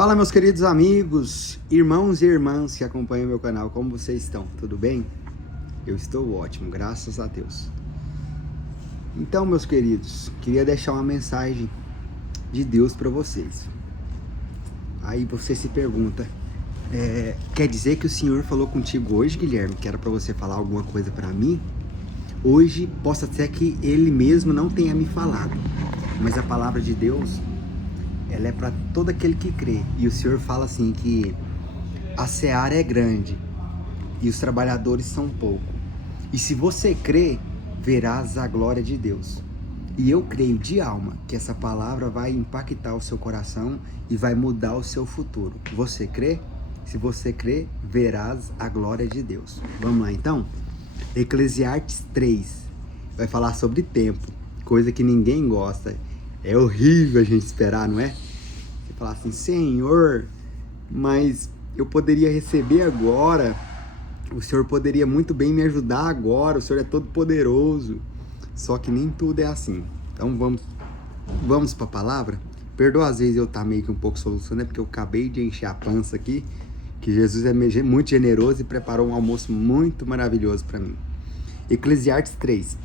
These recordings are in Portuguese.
Fala, meus queridos amigos, irmãos e irmãs que acompanham meu canal, como vocês estão? Tudo bem? Eu estou ótimo, graças a Deus. Então, meus queridos, queria deixar uma mensagem de Deus para vocês. Aí você se pergunta, quer dizer que o Senhor falou contigo hoje, Guilherme, que era para você falar alguma coisa para mim? Hoje, possa ser que Ele mesmo não tenha me falado, mas a palavra de Deus, ela é para todo aquele que crê. E o Senhor fala assim que a seara é grande e os trabalhadores são poucos. E se você crê, verás a glória de Deus. E eu creio de alma que essa palavra vai impactar o seu coração e vai mudar o seu futuro. Você crê? Se você crê, verás a glória de Deus. Vamos lá então? Eclesiastes 3 vai falar sobre tempo, coisa que ninguém gosta. É horrível a gente esperar, não é? Você falar assim, Senhor, mas eu poderia receber agora, o Senhor poderia muito bem me ajudar agora, o Senhor é todo poderoso. Só que nem tudo é assim. Então vamos para a palavra? Perdoa às vezes eu estar meio que um pouco solucionando, porque eu acabei de encher a pança aqui, que Jesus é muito generoso e preparou um almoço muito maravilhoso para mim. Eclesiastes 3.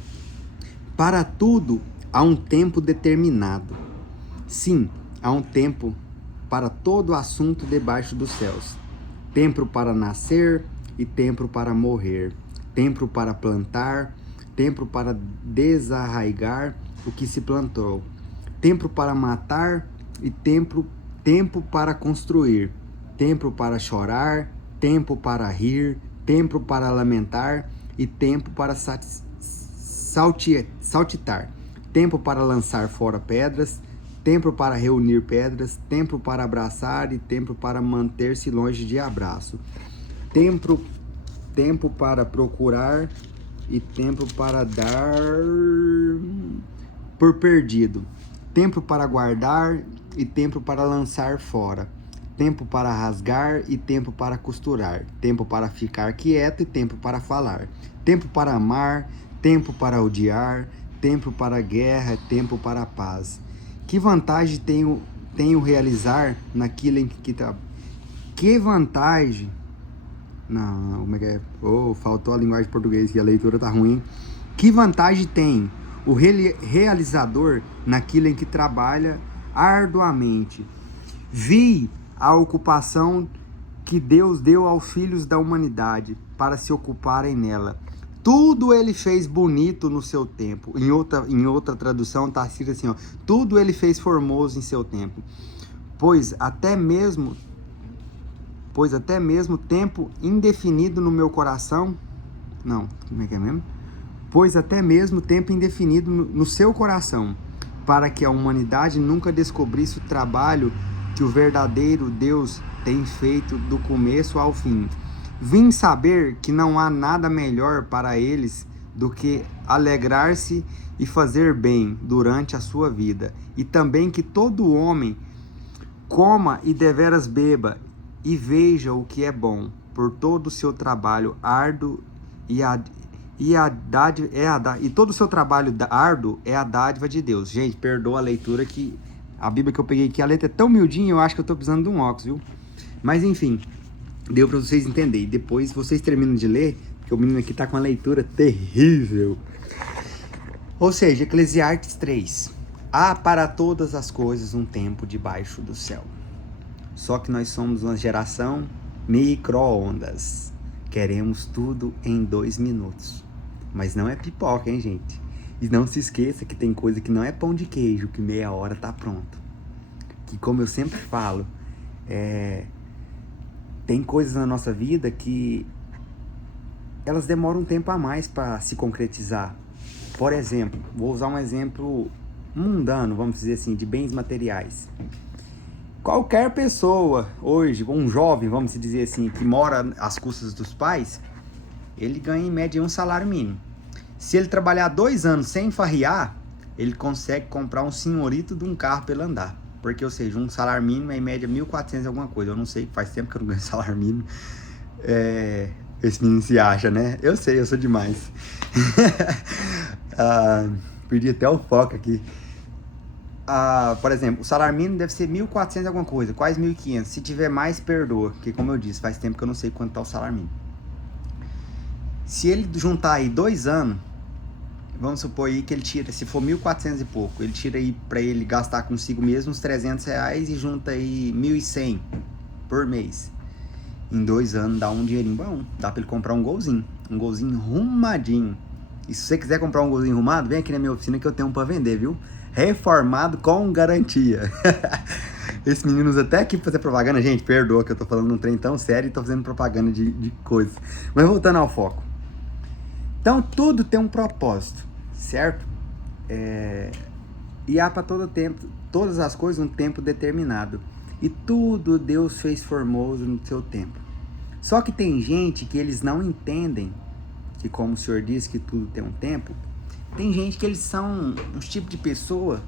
Para tudo há um tempo determinado. Sim, há um tempo para todo assunto debaixo dos céus. Tempo para nascer e tempo para morrer. Tempo para plantar, tempo para desarraigar o que se plantou. Tempo para matar e tempo para construir. Tempo para chorar, tempo para rir, tempo para lamentar e tempo para saltitar. Tempo para lançar fora pedras, tempo para reunir pedras, tempo para abraçar e tempo para manter-se longe de abraço. Tempo para procurar e tempo para dar por perdido. Tempo para guardar e tempo para lançar fora. Tempo para rasgar e tempo para costurar. Tempo para ficar quieto e tempo para falar. Tempo para amar, tempo para odiar. Tempo para a guerra, tempo para a paz. Que vantagem tenho realizar naquilo em que trabalho? Que vantagem... Não, como é que é? Faltou a linguagem portuguesa e a leitura tá ruim. Que vantagem tem o realizador naquilo em que trabalha arduamente? Vi a ocupação que Deus deu aos filhos da humanidade para se ocuparem nela. Tudo ele fez bonito no seu tempo. Em outra tradução está escrito assim, ó, tudo ele fez formoso em seu tempo. Pois até mesmo tempo indefinido no meu coração. Não, como é que é mesmo? Pois até mesmo tempo indefinido no seu coração, para que a humanidade nunca descobrisse o trabalho que o verdadeiro Deus tem feito do começo ao fim. Vim saber que não há nada melhor para eles do que alegrar-se e fazer bem durante a sua vida, e também que todo homem coma e deveras beba e veja o que é bom, por todo o seu trabalho árduo e todo o seu trabalho árduo é a dádiva de Deus. Gente, perdoa a leitura, que a Bíblia que eu peguei aqui, a letra é tão miudinha, eu acho que eu tô precisando de um óculos, viu? Mas enfim, deu para vocês entenderem. Depois vocês terminam de ler, porque o menino aqui tá com uma leitura terrível. Ou seja, Eclesiastes 3. Há para todas as coisas um tempo debaixo do céu. Só que nós somos uma geração micro-ondas. Queremos tudo em 2 minutos. Mas não é pipoca, hein, gente? E não se esqueça que tem coisa que não é pão de queijo, que meia hora tá pronto. Que, como eu sempre falo, tem coisas na nossa vida que elas demoram um tempo a mais para se concretizar. Por exemplo, vou usar um exemplo mundano, vamos dizer assim, de bens materiais. Qualquer pessoa hoje, um jovem, vamos dizer assim, que mora às custas dos pais, ele ganha em média um salário mínimo. Se ele trabalhar 2 anos sem farriar, ele consegue comprar um senhorito de um carro para ele andar. Porque, ou seja, um salário mínimo é em média 1.400 e alguma coisa. Eu não sei, faz tempo que eu não ganho salário mínimo. Esse menino se acha, né? Eu sei, eu sou demais. Perdi até o foco aqui. por exemplo, o salário mínimo deve ser 1.400 alguma coisa, quase 1.500. Se tiver mais, perdoa, porque como eu disse, faz tempo que eu não sei quanto tá o salário mínimo. Se ele juntar aí 2 anos, vamos supor aí que ele tira, se for 1.400 e pouco, ele tira aí pra ele gastar consigo mesmo uns R$300 e junta aí 1.100 por mês. Em 2 anos dá um dinheirinho bom, dá pra ele comprar um golzinho arrumadinho. E se você quiser comprar um golzinho arrumado, vem aqui na minha oficina que eu tenho um pra vender, viu? Reformado com garantia. Esses meninos até aqui pra fazer propaganda, gente, perdoa que eu tô falando um trem tão sério e tô fazendo propaganda de coisas. Mas voltando ao foco. Então tudo tem um propósito, certo? E há para todo tempo, todas as coisas um tempo determinado. E tudo Deus fez formoso no seu tempo. Só que tem gente que eles não entendem que, como o Senhor disse que tudo tem um tempo, tem gente que eles são uns tipos de pessoa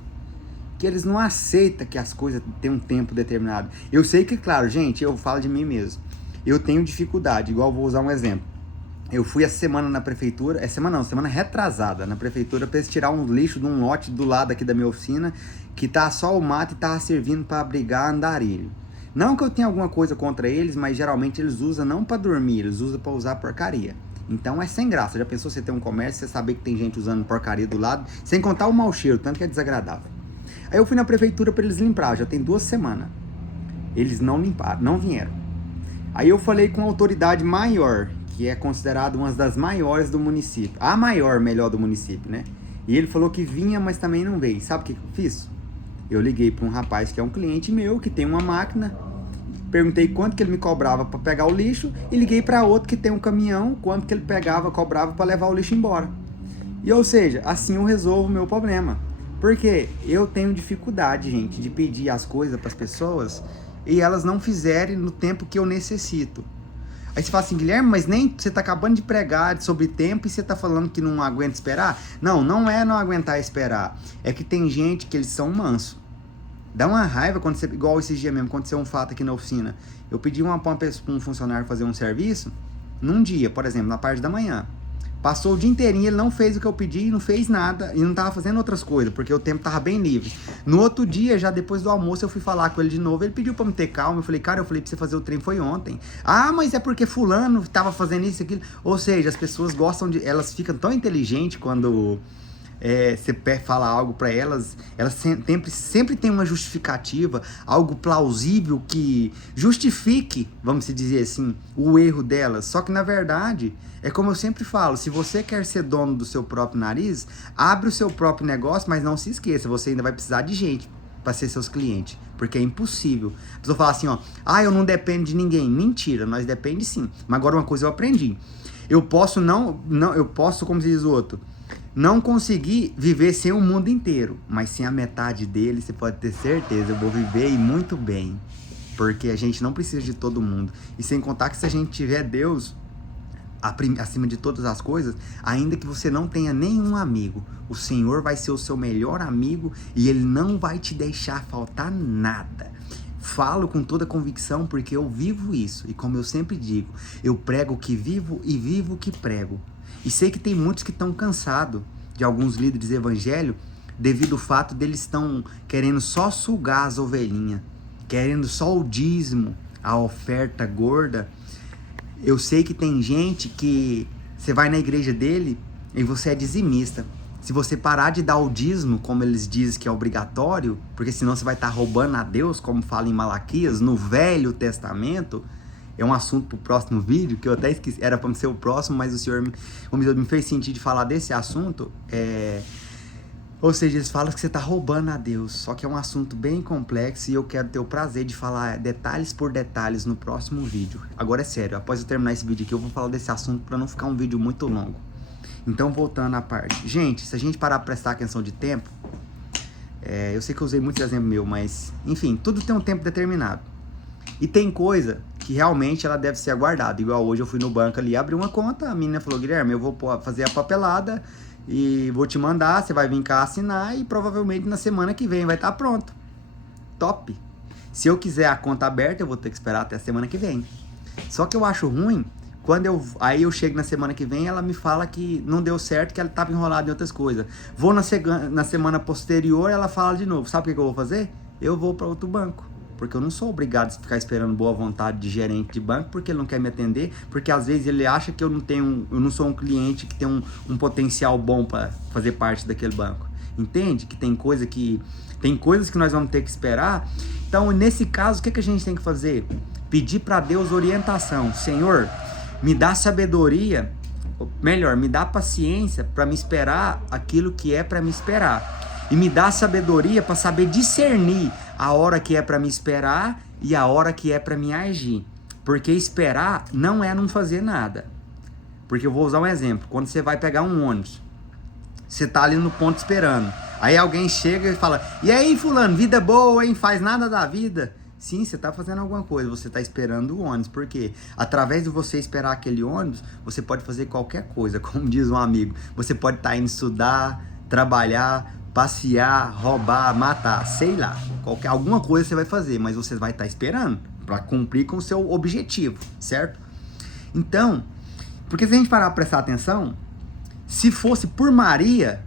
que eles não aceitam que as coisas têm um tempo determinado. Eu sei que, claro, gente, eu falo de mim mesmo. Eu tenho dificuldade, igual vou usar um exemplo. Eu fui essa semana na prefeitura, semana retrasada, na prefeitura, para eles tirar um lixo de um lote do lado aqui da minha oficina, que tá só o mato e tava servindo para abrigar andarilho. Não que eu tenha alguma coisa contra eles, mas geralmente eles usam não para dormir, eles usam para usar porcaria. Então é sem graça. Já pensou você ter um comércio, você saber que tem gente usando porcaria do lado, sem contar o mau cheiro, tanto que é desagradável. Aí eu fui na prefeitura para eles limpar, já tem 2 semanas. Eles não limparam, não vieram. Aí eu falei com a autoridade maior, que é considerada uma das maiores do município. A maior, melhor do município, né? E ele falou que vinha, mas também não veio. Sabe o que eu fiz? Eu liguei para um rapaz que é um cliente meu, que tem uma máquina, perguntei quanto que ele me cobrava para pegar o lixo e liguei para outro que tem um caminhão, quanto que ele cobrava para levar o lixo embora. E ou seja, assim eu resolvo o meu problema. Porque eu tenho dificuldade, gente, de pedir as coisas para as pessoas e elas não fizerem no tempo que eu necessito. Aí você fala assim, Guilherme, mas nem você tá acabando de pregar sobre tempo e você tá falando que não aguenta esperar? Não, não é não aguentar esperar. É que tem gente que eles são mansos. Dá uma raiva quando você, igual esses dias mesmo, aconteceu um fato aqui na oficina. Eu pedi pra um funcionário fazer um serviço num dia, por exemplo, na parte da manhã. Passou o dia inteirinho, ele não fez o que eu pedi, não fez nada e não tava fazendo outras coisas, porque o tempo tava bem livre. No outro dia, já depois do almoço, eu fui falar com ele de novo, ele pediu pra me ter calma, eu falei, cara, pra você fazer o trem foi ontem. Ah, mas é porque fulano tava fazendo isso e aquilo. Ou seja, as pessoas gostam de, elas ficam tão inteligentes quando você fala algo para elas, elas sempre tem uma justificativa, algo plausível que justifique, vamos dizer assim, o erro delas. Só que na verdade, é como eu sempre falo, se você quer ser dono do seu próprio nariz, abre o seu próprio negócio, mas não se esqueça, você ainda vai precisar de gente para ser seus clientes, porque é impossível. A pessoa fala assim, ó, eu não dependo de ninguém. Mentira, nós depende sim. Mas agora uma coisa eu aprendi. Eu posso eu posso, como se diz o outro, não conseguir viver sem o mundo inteiro, mas sem a metade dele, você pode ter certeza, eu vou viver e muito bem, porque a gente não precisa de todo mundo. E sem contar que se a gente tiver Deus acima de todas as coisas, ainda que você não tenha nenhum amigo, o Senhor vai ser o seu melhor amigo e Ele não vai te deixar faltar nada. Falo com toda convicção porque eu vivo isso, e como eu sempre digo, eu prego o que vivo e vivo o que prego. E sei que tem muitos que estão cansados de alguns líderes evangélicos devido ao fato deles estão querendo só sugar as ovelhinhas, querendo só o dízimo, a oferta gorda. Eu sei que tem gente que você vai na igreja dele e você é dizimista. Se você parar de dar o dízimo, como eles dizem que é obrigatório, porque senão você vai estar roubando a Deus, como fala em Malaquias, no Velho Testamento. É um assunto para o próximo vídeo, que eu até esqueci, era para ser o próximo, mas o Senhor me fez sentir de falar desse assunto. Ou seja, eles falam que você está roubando a Deus, só que é um assunto bem complexo e eu quero ter o prazer de falar detalhes por detalhes no próximo vídeo. Agora é sério, após eu terminar esse vídeo aqui, eu vou falar desse assunto para não ficar um vídeo muito longo. Então, voltando à parte. Gente, se a gente parar para prestar atenção de tempo, eu sei que eu usei muitos exemplos meus, mas, enfim, tudo tem um tempo determinado. E tem coisa que realmente ela deve ser aguardada. Igual hoje eu fui no banco ali, abri uma conta, a menina falou, Guilherme, eu vou fazer a papelada e vou te mandar, você vai vir cá assinar e provavelmente na semana que vem vai estar pronto. Top! Se eu quiser a conta aberta, eu vou ter que esperar até a semana que vem. Só que eu acho ruim Aí eu chego na semana que vem, ela me fala que não deu certo, que ela estava enrolada em outras coisas. Vou na semana posterior, ela fala de novo. Sabe o que eu vou fazer? Eu vou para outro banco. Porque eu não sou obrigado a ficar esperando boa vontade de gerente de banco, porque ele não quer me atender, porque às vezes ele acha que eu não sou um cliente que tem um potencial bom para fazer parte daquele banco. Entende? Que tem coisas que nós vamos ter que esperar. Então, nesse caso, o que a gente tem que fazer? Pedir para Deus orientação. Senhor, me dá sabedoria, melhor, me dá paciência para me esperar aquilo que é para me esperar. E me dá sabedoria para saber discernir a hora que é para me esperar e a hora que é para me agir. Porque esperar não é não fazer nada. Porque eu vou usar um exemplo. Quando você vai pegar um ônibus, você tá ali no ponto esperando. Aí alguém chega e fala: e aí, fulano, vida boa, hein? Faz nada da vida. Sim, você tá fazendo alguma coisa, você tá esperando o ônibus. Por quê? Através de você esperar aquele ônibus, você pode fazer qualquer coisa, como diz um amigo. Você pode estar indo estudar, trabalhar, passear, roubar, matar, sei lá. Alguma coisa você vai fazer, mas você vai estar esperando para cumprir com o seu objetivo, certo? Então, porque se a gente parar para prestar atenção, se fosse por Maria,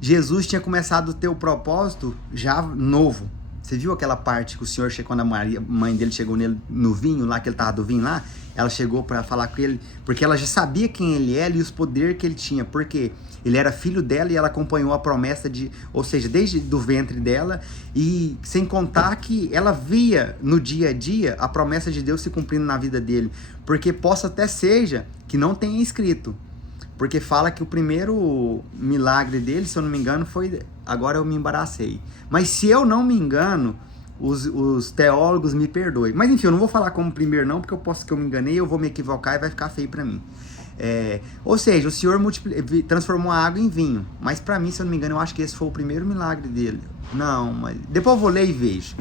Jesus tinha começado a ter o propósito já novo. Você viu aquela parte que o Senhor chegou, quando a mãe dele chegou nele no vinho, lá que ele tava do vinho lá, ela chegou para falar com ele, porque ela já sabia quem ele era e os poderes que ele tinha, porque ele era filho dela e ela acompanhou a promessa ou seja, desde do ventre dela, e sem contar que ela via no dia a dia a promessa de Deus se cumprindo na vida dele, porque possa até seja que não tenha escrito, porque fala que o primeiro milagre dele, se eu não me engano, foi agora eu me embaracei. Mas se eu não me engano, os teólogos me perdoem. Mas enfim, eu não vou falar como primeiro não, porque eu posso que eu me enganei, eu vou me equivocar e vai ficar feio pra mim. Ou seja, o Senhor transformou a água em vinho. Mas pra mim, se eu não me engano, eu acho que esse foi o primeiro milagre dele. Não, mas depois eu vou ler e vejo.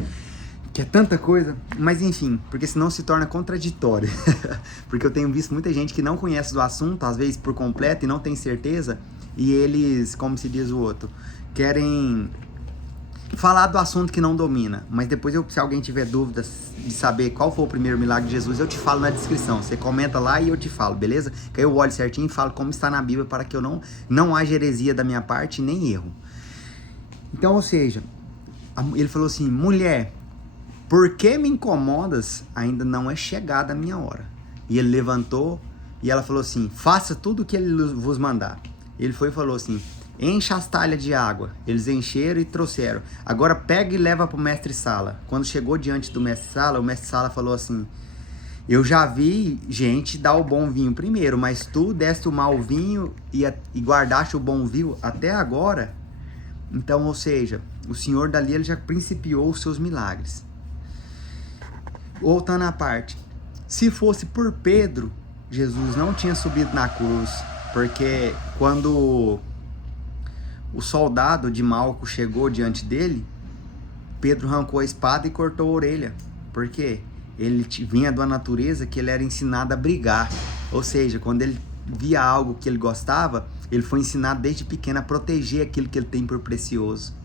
Que é tanta coisa, mas enfim, porque senão se torna contraditório. Porque eu tenho visto muita gente que não conhece do assunto, às vezes por completo, e não tem certeza, e eles, como se diz o outro, querem falar do assunto que não domina. Mas depois, se alguém tiver dúvidas de saber qual foi o primeiro milagre de Jesus, eu te falo na descrição. Você comenta lá e eu te falo, beleza? Que aí eu olho certinho e falo como está na Bíblia, para que eu não haja heresia da minha parte, nem erro. Então, ou seja, ele falou assim: mulher, por que me incomodas? Ainda não é chegada a minha hora. E ele levantou e ela falou assim: faça tudo o que ele vos mandar. Ele foi e falou assim: encha as talhas de água. Eles encheram e trouxeram. Agora pega e leva para o mestre Sala. Quando chegou diante do mestre Sala, o mestre Sala falou assim: eu já vi gente dar o bom vinho primeiro, mas tu deste o mau vinho e guardaste o bom vinho até agora. Então, ou seja, o Senhor dali ele já principiou os seus milagres. Voltando à parte, se fosse por Pedro, Jesus não tinha subido na cruz, porque quando o soldado de Malco chegou diante dele, Pedro arrancou a espada e cortou a orelha, porque ele vinha de uma natureza que ele era ensinado a brigar, ou seja, quando ele via algo que ele gostava, ele foi ensinado desde pequeno a proteger aquilo que ele tem por precioso.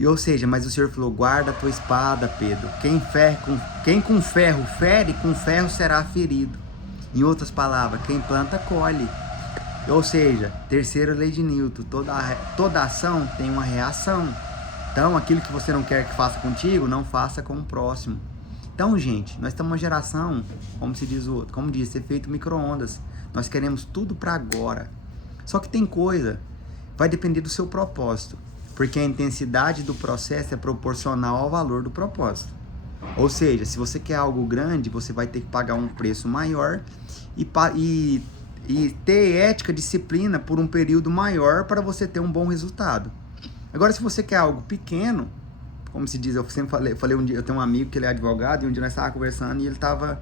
E, ou seja, mas o Senhor falou: guarda a tua espada, Pedro. Quem com ferro fere, com ferro será ferido. Em outras palavras, quem planta, colhe. Ou seja, terceira lei de Newton: toda ação tem uma reação. Então, aquilo que você não quer que faça contigo, não faça com o próximo. Então, gente, nós estamos uma geração, como se diz o outro, como diz, ser feito micro-ondas. Nós queremos tudo para agora. Só que tem coisa, vai depender do seu propósito. Porque a intensidade do processo é proporcional ao valor do propósito. Ou seja, se você quer algo grande, você vai ter que pagar um preço maior e ter ética, disciplina por um período maior para você ter um bom resultado. Agora, se você quer algo pequeno, como se diz, eu sempre falei um dia, eu tenho um amigo que ele é advogado, e um dia nós estávamos conversando e ele estava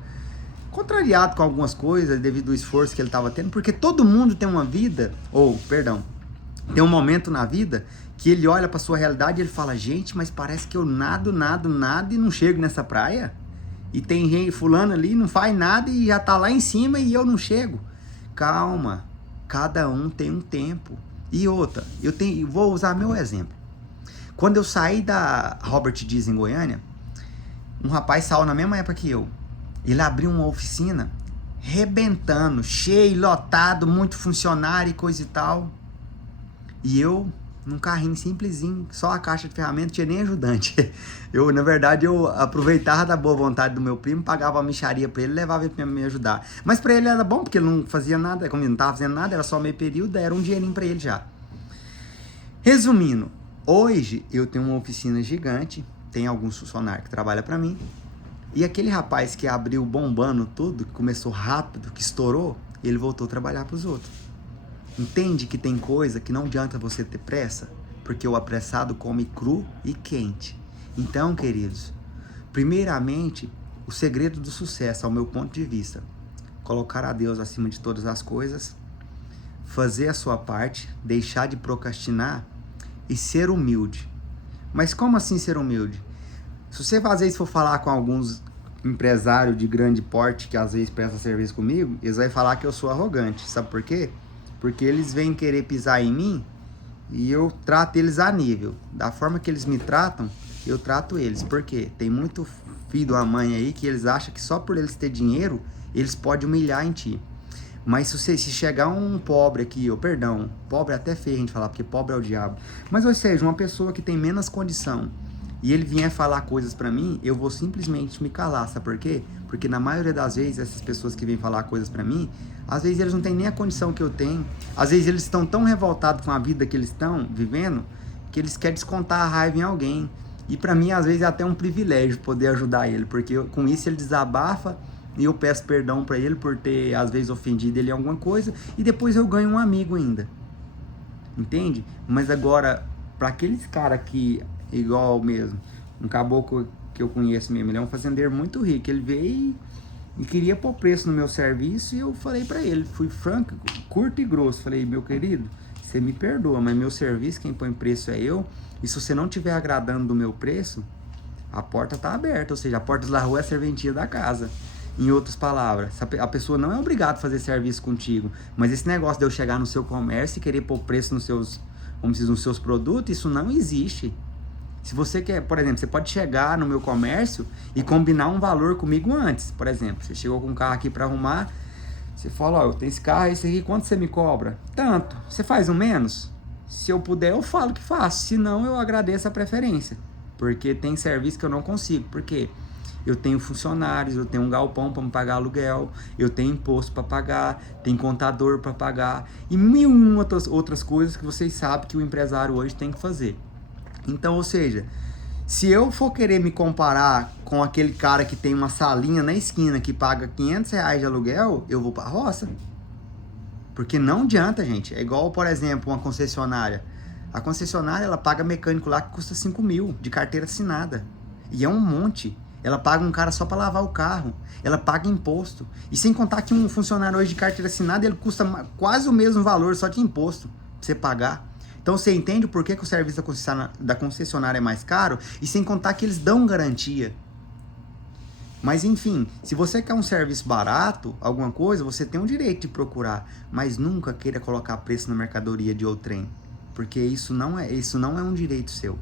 contrariado com algumas coisas devido ao esforço que ele estava tendo, porque todo mundo tem uma vida, tem um momento na vida que ele olha para sua realidade e ele fala: gente, mas parece que eu nado e não chego nessa praia. E tem gente, fulano ali, não faz nada e já tá lá em cima e eu não chego. Calma, cada um tem um tempo. E outra, vou usar meu exemplo. Quando eu saí da Robert Dias em Goiânia, um rapaz saiu na mesma época que eu. Ele abriu uma oficina rebentando, cheio, lotado, muito funcionário e coisa e tal. E eu, num carrinho simplesinho, só a caixa de ferramentas, não tinha nem ajudante. Na verdade, eu aproveitava da boa vontade do meu primo, pagava a mixaria pra ele, levava ele pra me ajudar. Mas pra ele era bom, porque ele não fazia nada, como ele não tava fazendo nada, era só meio período, era um dinheirinho pra ele já. Resumindo, hoje eu tenho uma oficina gigante, tem alguns funcionários que trabalham pra mim, e aquele rapaz que abriu bombando tudo, que começou rápido, que estourou, ele voltou a trabalhar pros outros. Entende que tem coisa que não adianta você ter pressa, porque o apressado come cru e quente. Então, queridos, primeiramente, o segredo do sucesso, ao meu ponto de vista, colocar a Deus acima de todas as coisas, fazer a sua parte, deixar de procrastinar e ser humilde. Mas como assim ser humilde? Se você às vezes for falar com alguns empresários de grande porte que às vezes prestam serviço comigo, eles vão falar que eu sou arrogante. Sabe por quê? Porque eles vêm querer pisar em mim e eu trato eles a nível. Da forma que eles me tratam, eu trato eles. Por quê? Tem muito filho da mãe aí que eles acham que só por eles ter dinheiro, eles podem humilhar em ti. Mas se chegar um pobre aqui, pobre é até feio a gente falar, porque pobre é o diabo. Mas, ou seja, uma pessoa que tem menos condição e ele vier falar coisas pra mim, eu vou simplesmente me calar, sabe por quê? Porque na maioria das vezes, essas pessoas que vêm falar coisas pra mim, às vezes eles não têm nem a condição que eu tenho, às vezes eles estão tão revoltados com a vida que eles estão vivendo, que eles querem descontar a raiva em alguém. E pra mim, às vezes, é até um privilégio poder ajudar ele, porque com isso ele desabafa, e eu peço perdão pra ele por ter, às vezes, ofendido ele em alguma coisa, e depois eu ganho um amigo ainda. Entende? Mas agora, pra aqueles caras que, igual mesmo, um caboclo que eu conheço mesmo, ele é um fazendeiro muito rico, ele veio e queria pôr preço no meu serviço, e eu falei pra ele, fui franco, curto e grosso, falei, meu querido, você me perdoa, mas meu serviço, quem põe preço é eu, e se você não estiver agradando do meu preço, a porta tá aberta, ou seja, a porta da rua é a serventia da casa. Em outras palavras, a pessoa não é obrigada a fazer serviço contigo, mas esse negócio de eu chegar no seu comércio e querer pôr preço nos seus, como se diz, nos seus produtos, isso não existe. Se você quer, por exemplo, você pode chegar no meu comércio e combinar um valor comigo antes. Por exemplo, você chegou com um carro aqui para arrumar, você fala, ó, eu tenho esse carro, esse aqui, quanto você me cobra? Tanto. Você faz um menos? Se eu puder, eu falo que faço. Se não, eu agradeço a preferência. Porque tem serviço que eu não consigo. Por quê? Eu tenho funcionários, eu tenho um galpão para me pagar aluguel, eu tenho imposto para pagar, tem contador para pagar e mil outras coisas que vocês sabem que o empresário hoje tem que fazer. Então, ou seja, se eu for querer me comparar com aquele cara que tem uma salinha na esquina que paga R$500 de aluguel, eu vou para a roça. Porque não adianta, gente. É igual, por exemplo, uma concessionária. A concessionária, ela paga mecânico lá que custa 5 mil de carteira assinada. E é um monte. Ela paga um cara só para lavar o carro. Ela paga imposto. E sem contar que um funcionário hoje de carteira assinada, ele custa quase o mesmo valor só de imposto pra você pagar. Então você entende por que o serviço da concessionária é mais caro? E sem contar que eles dão garantia. Mas enfim, se você quer um serviço barato, alguma coisa, você tem o direito de procurar. Mas nunca queira colocar preço na mercadoria de outrem. Porque isso não é um direito seu.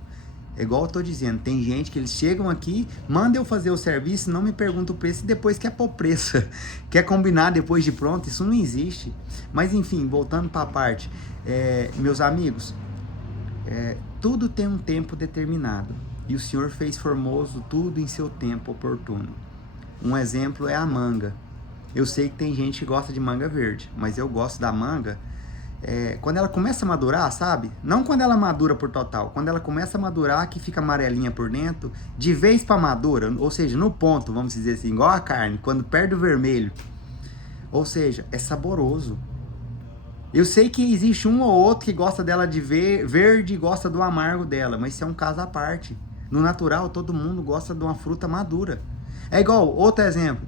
É igual eu tô dizendo, tem gente que eles chegam aqui, mandam eu fazer o serviço, não me perguntam o preço e depois quer pôr preço. Quer combinar depois de pronto, isso não existe. Mas enfim, voltando para a parte, meus amigos, tudo tem um tempo determinado. E o Senhor fez formoso tudo em seu tempo oportuno. Um exemplo é a manga. Eu sei que tem gente que gosta de manga verde, mas eu gosto da manga quando ela começa a madurar, sabe? Não quando ela madura por total, quando ela começa a madurar, que fica amarelinha por dentro, de vez para madura, ou seja, no ponto, vamos dizer assim, igual a carne, quando perde o vermelho. Ou seja, é saboroso. Eu sei que existe um ou outro que gosta dela de verde e gosta do amargo dela, mas isso é um caso à parte. No natural, todo mundo gosta de uma fruta madura. É igual, outro exemplo,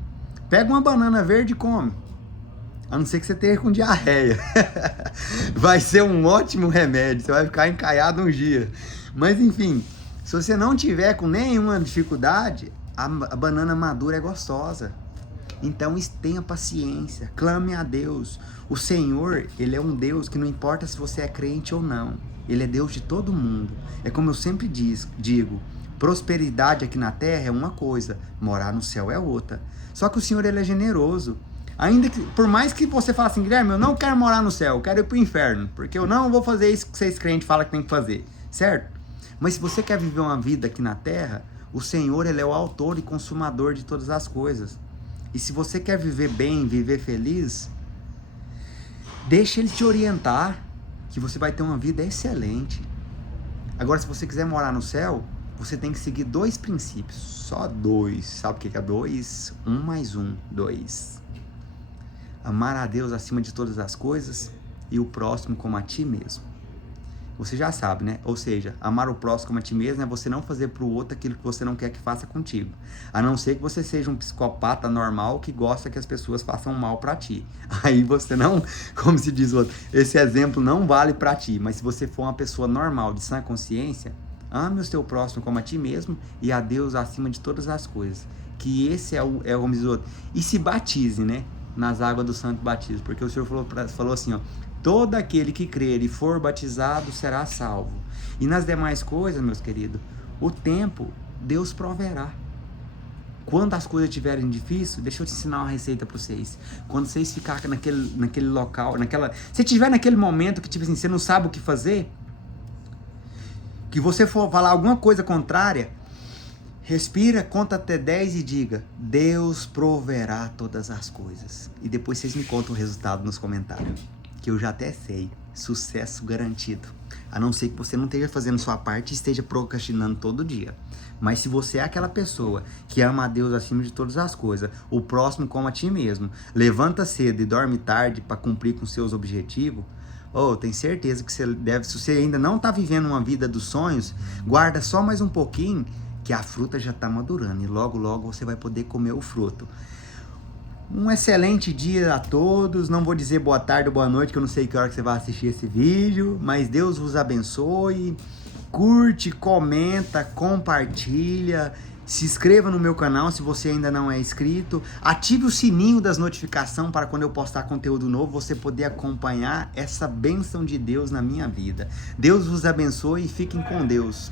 pega uma banana verde e come. A não ser que você tenha com diarreia. Vai ser um ótimo remédio. Você vai ficar encaiado um dia. Mas enfim, se você não tiver com nenhuma dificuldade, a banana madura é gostosa. Então tenha paciência. Clame a Deus. O Senhor, Ele é um Deus que não importa se você é crente ou não. Ele é Deus de todo mundo. É como eu sempre digo. Prosperidade aqui na terra é uma coisa. Morar no céu é outra. Só que o Senhor, Ele é generoso. Ainda que, por mais que você fale assim, Guilherme, eu não quero morar no céu, eu quero ir pro inferno, porque eu não vou fazer isso que vocês crentes falam que tem que fazer, certo? Mas se você quer viver uma vida aqui na terra, o Senhor, Ele é o autor e consumador de todas as coisas. E se você quer viver bem, viver feliz, deixa Ele te orientar, que você vai ter uma vida excelente. Agora, se você quiser morar no céu, você tem que seguir 2 princípios, só 2. Sabe o que é 2? 1 mais 1, 2. Amar a Deus acima de todas as coisas e o próximo como a ti mesmo. Você já sabe, né? Ou seja, amar o próximo como a ti mesmo é você não fazer pro outro aquilo que você não quer que faça contigo. A não ser que você seja um psicopata normal que gosta que as pessoas façam mal pra ti. Aí você não, como se diz o outro, esse exemplo não vale pra ti. Mas se você for uma pessoa normal, de sã consciência, ame o seu próximo como a ti mesmo e a Deus acima de todas as coisas. Que esse é o como diz o outro. E se batize, né? Nas águas do santo batismo, porque o Senhor falou assim, ó, todo aquele que crer e for batizado será salvo. E nas demais coisas, meus queridos, o tempo Deus proverá. Quando as coisas estiverem difíceis, deixa eu te ensinar uma receita para vocês. Quando vocês ficarem naquele local, se tiver naquele momento que tipo assim, você não sabe o que fazer, que você for falar alguma coisa contrária, respira, conta até 10 e diga, Deus proverá todas as coisas. E depois vocês me contam o resultado nos comentários, que eu já até sei, sucesso garantido. A não ser que você não esteja fazendo sua parte e esteja procrastinando todo dia. Mas se você é aquela pessoa que ama a Deus acima de todas as coisas, o próximo como a ti mesmo, levanta cedo e dorme tarde para cumprir com seus objetivos, tenho certeza que você deve, se você ainda não está vivendo uma vida dos sonhos, guarda só mais um pouquinho, que a fruta já está madurando e logo, logo você vai poder comer o fruto. Um excelente dia a todos. Não vou dizer boa tarde ou boa noite, que eu não sei que hora que você vai assistir esse vídeo, mas Deus vos abençoe. Curte, comenta, compartilha. Se inscreva no meu canal se você ainda não é inscrito. Ative o sininho das notificações para quando eu postar conteúdo novo, você poder acompanhar essa bênção de Deus na minha vida. Deus vos abençoe e fiquem com Deus.